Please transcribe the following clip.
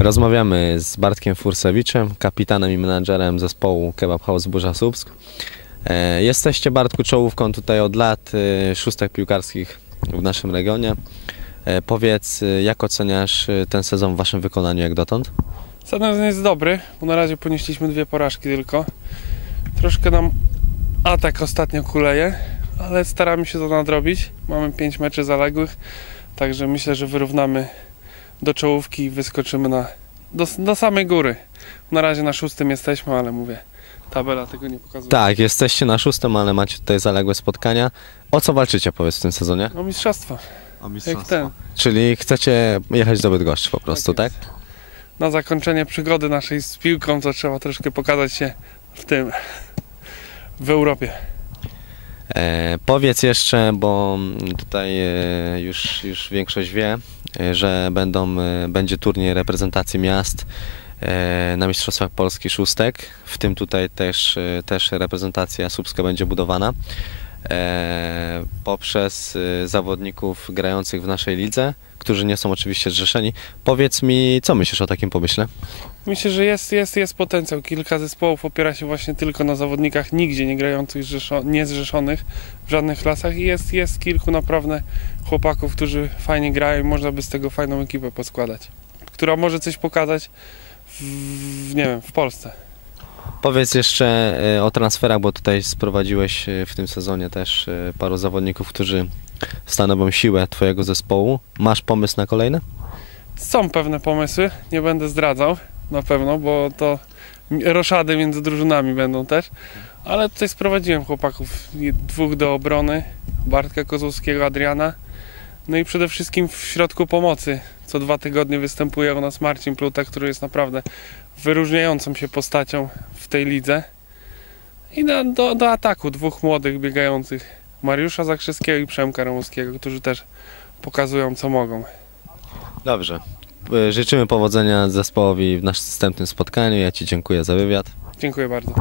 Rozmawiamy z Bartkiem Fursewiczem, kapitanem i menadżerem zespołu Kebab House Burza Słupsk. E, Jesteście Bartku czołówką tutaj od lat e, szóstek piłkarskich w naszym regionie. E, Powiedz, jak oceniasz ten sezon w waszym wykonaniu jak dotąd? Sezon jest dobry, bo na razie ponieśliśmy dwie porażki tylko. Troszkę nam atak ostatnio kuleje, ale staramy się to nadrobić. Mamy pięć meczy zaległych, także myślę, że wyrównamy do czołówki i wyskoczymy na, do, do samej góry. Na razie na szóstym jesteśmy, ale mówię, tabela tego nie pokazuje. Tak, jesteście na szóstym, ale macie tutaj zaległe spotkania. O co walczycie powiedz w tym sezonie? No mistrzostwo, O jak ten. Czyli chcecie jechać do Bydgoszczy po prostu, tak? jest. Na zakończenie przygody naszej z piłką, to trzeba troszkę pokazać się w tym, w Europie. E, powiedz jeszcze, bo tutaj e, już, już większość wie, e, że będą, e, będzie turniej reprezentacji miast e, na Mistrzostwach Polski szóstek, w tym tutaj też, e, też reprezentacja słupska będzie budowana poprzez e, zawodników grających w naszej lidze, którzy nie są oczywiście zrzeszeni. Powiedz mi, co myślisz o takim pomyśle? Myślę, że jest, jest, jest potencjał. Kilka zespołów opiera się właśnie tylko na zawodnikach nigdzie nie grających, zrzeszo- niezrzeszonych w żadnych klasach i jest, jest kilku naprawdę chłopaków, którzy fajnie grają i można by z tego fajną ekipę poskładać, która może coś pokazać w, nie wiem, w Polsce. Powiedz jeszcze e, o transferach, bo tutaj sprowadziłeś e, w tym sezonie też e, paru zawodników, którzy stanowią siłę Twojego zespołu. Masz pomysł na kolejne? Są pewne pomysły, nie będę zdradzał na pewno, bo to roszady między drużynami będą też, ale tutaj sprowadziłem chłopaków, dwóch do obrony, Bartka Kozłowskiego, Adriana, no i przede wszystkim w środku pomocy. Co dwa tygodnie występuje u nas Marcin Pluta, który jest naprawdę wyróżniającą się postacią w tej lidze. I do, do, do ataku dwóch młodych biegających, Mariusza Zakrzewskiego i Przemka Ramuskiego, którzy też pokazują co mogą. Dobrze. E, Życzymy powodzenia zespołowi w naszym następnym spotkaniu. Ja Ci dziękuję za wywiad. Dziękuję bardzo.